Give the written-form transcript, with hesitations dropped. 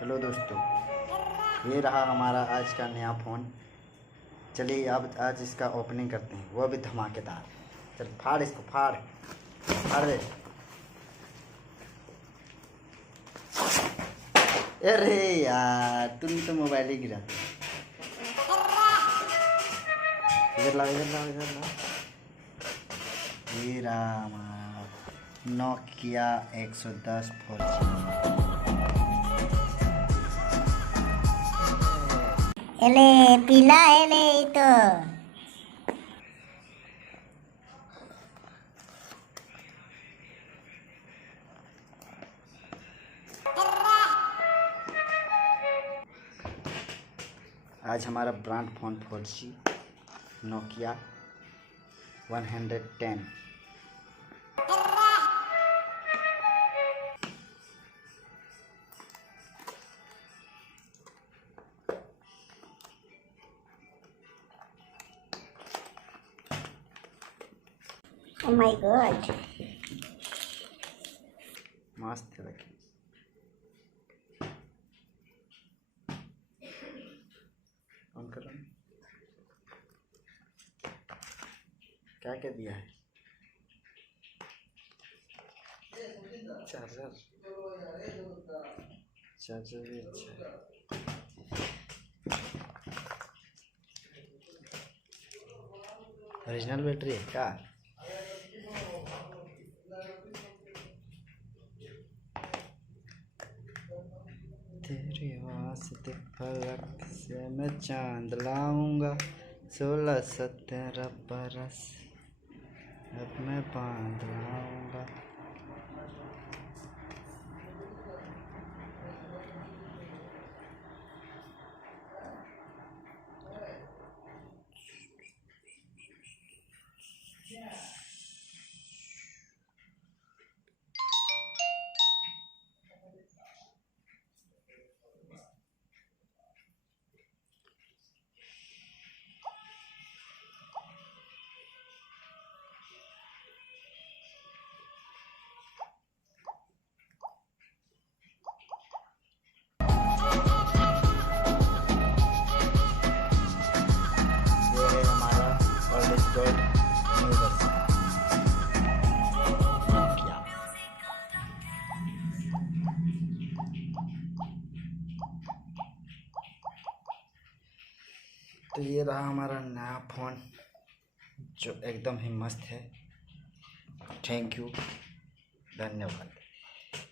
Hello दोस्तों, ये रहा हमारा आज का नया फ़ोन। चलिए अब आज इसका ओपनिंग करते हैं, वो भी धमाकेदार। चल फाड़ इसको, फाड़ फाड़ दे। अरे यार तुम तो मोबाइल ही गिरा। इधर लाओ, इधर लाओ, इधर लाओ। ये रहा हमारा नोकिया 110 4G। एले पीला एले तो आज हमारा brand phone 4G Nokia 110। Oh my God, मस्त लगे। ऑन करो। क्या क्या दिया है? चार्जर, चार्जर भी अच्छा है। ओरिजिनल बैटरी है क्या? तेरे वास्ते फलक से मैं चांद लाऊंगा, 16-17 बरस अब मैं बांध लाऊंगा। Gold new version Nokia. तो ये रहा हमारा नया फ़ोन जो एकदम ही मस्त है। थैंक यू, धन्यवाद।